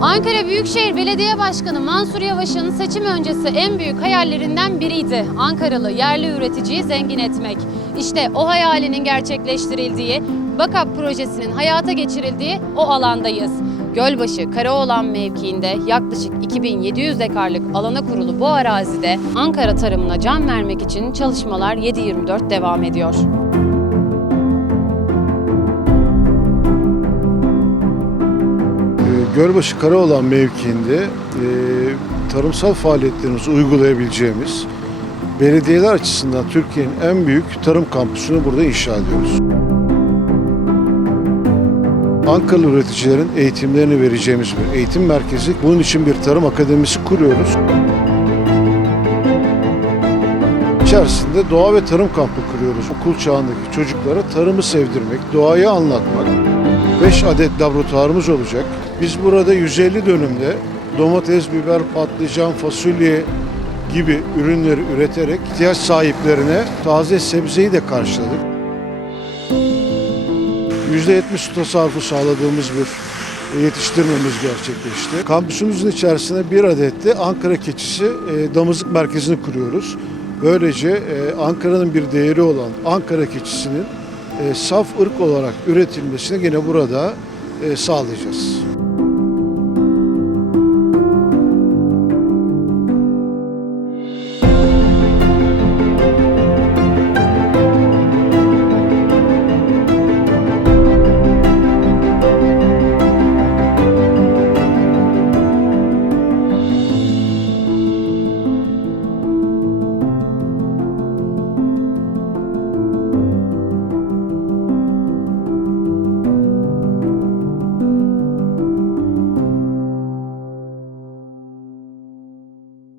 Ankara Büyükşehir Belediye Başkanı Mansur Yavaş'ın seçim öncesi en büyük hayallerinden biriydi. Ankaralı yerli üreticiyi zengin etmek. İşte o hayalinin gerçekleştirildiği, BAKAP projesinin hayata geçirildiği o alandayız. Gölbaşı Karaoğlan mevkiinde yaklaşık 2700 dekarlık alana kurulu bu arazide Ankara tarımına can vermek için çalışmalar 7-24 devam ediyor. Gölbaşı Karaoğlan mevkiinde e, tarımsal faaliyetlerimizi uygulayabileceğimiz belediyeler açısından Türkiye'nin en büyük tarım kampüsünü burada inşa ediyoruz. Ankaralı üreticilerin eğitimlerini vereceğimiz bir eğitim merkezi. Bunun için bir tarım akademisi kuruyoruz. İçerisinde doğa ve tarım kampı kuruyoruz. Okul çağındaki çocuklara tarımı sevdirmek, doğayı anlatmak. 5 adet laboratuvarımız olacak. Biz burada 150 dönümde domates, biber, patlıcan, fasulye gibi ürünleri üreterek ihtiyaç sahiplerine taze sebzeyi de karşıladık. %70 su tasarrufu sağladığımız bir yetiştirmemiz gerçekleşti. Kampüsümüzün içerisinde bir adet de Ankara keçisi e, damızlık merkezini kuruyoruz. Böylece e, Ankara'nın bir değeri olan Ankara keçisinin e, saf ırk olarak üretilmesini yine burada sağlayacağız.